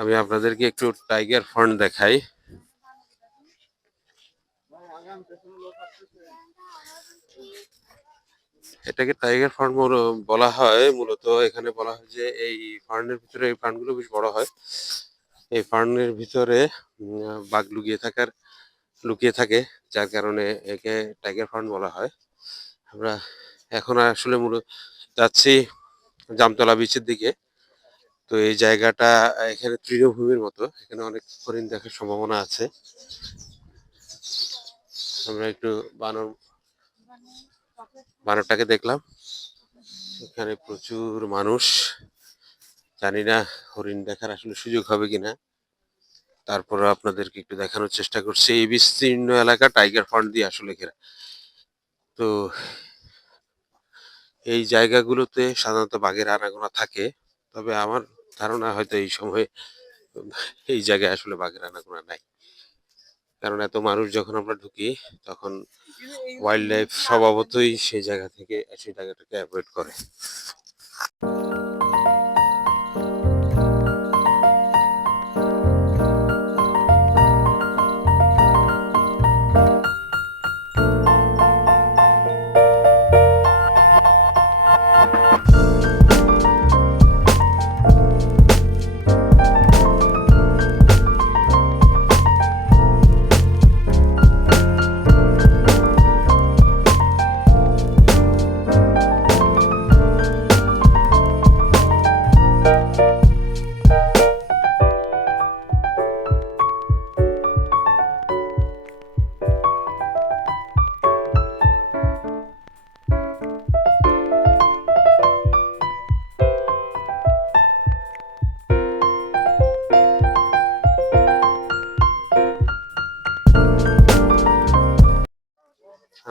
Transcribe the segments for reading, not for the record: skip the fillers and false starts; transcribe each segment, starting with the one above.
আমি আপনাদেরকে একটু টাইগার ফন্ড দেখাই। এটাকে টাইগার ফার্ম বলা হয় মূলত। এখানে বলা হয় যে এই ফার্নের ভিতরে এই ফার্নগুলো বেশ বড় হয়। এই ফার্নের ভিতরে বাঘ লুকিয়ে থাকে, যার কারণে একে টাইগার ফার্ম বলা হয়। আমরা এখন আসলে মূলত যাচ্ছি জামতলা বিচের দিকে। তো এই জায়গাটা এখানে তৃণভূমির মতো, এখানে অনেক হরিণ দেখার সম্ভাবনা আছে। আমরা একটু বানরটাকে দেখলাম। এখানে প্রচুর মানুষ, জানি না হরিণ দেখার আসলে সুযোগ হবে কিনা, তারপরে আপনাদেরকে একটু দেখানোর চেষ্টা করছি। এই বিস্তীর্ণ এলাকা টাইগার ফার্ম দিয়ে আসলে ঘেরা। তো এই জায়গাগুলোতে সাধারণত বাঘের আনাগোনা থাকে, তবে আমার ধারণা হয়তো এই সময় এই জায়গায় আসলে বাঘের আনাগোনা নাই, কারণ এত মানুষ যখন আমরা ঢুকি তখন ওয়াইল্ড লাইফ স্বভাবতই সেই জায়গাটাকে অ্যাভয়েড করে।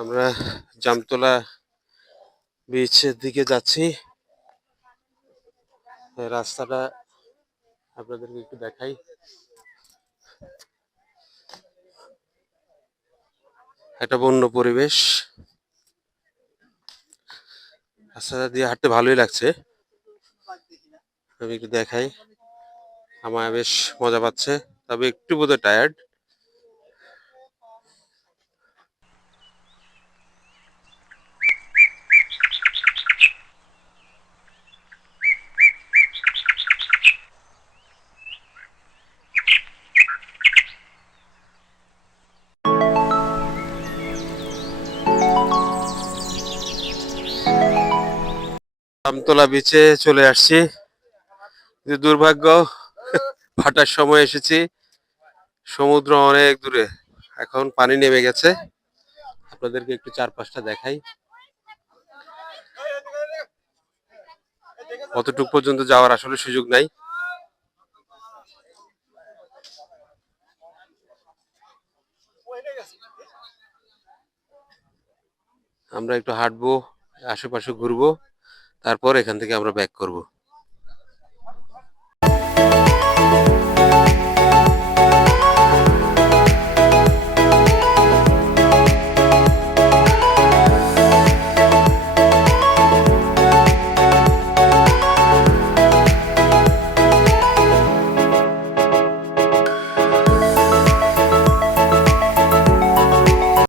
আমরা জামতলা বিচের দিকে যাচ্ছি। রাস্তাটা আপনাদেরকে একটু দেখাই। একটা বন্য পরিবেশ, রাস্তাটা দিয়ে হাঁটতে ভালোই লাগছে। আমি একটু দেখাই, আমার বেশ মজা পাচ্ছে, তবে একটু বোধহয় টায়ার্ড। জামতলা বিচে চলে আসছি, দুর্ভাগ্য ভাটার সময় এসেছি, সমুদ্র অনেক দূরে, এখন পানি নেমে গেছে। আপনাদেরকে একটু চারপাশটা দেখাই। অতটুক পর্যন্ত যাওয়ার আসলে সুযোগ নাই। আমরা একটু হাঁটবো, আশেপাশে ঘুরবো, তারপর এখান থেকে আমরা ব্যাক করব।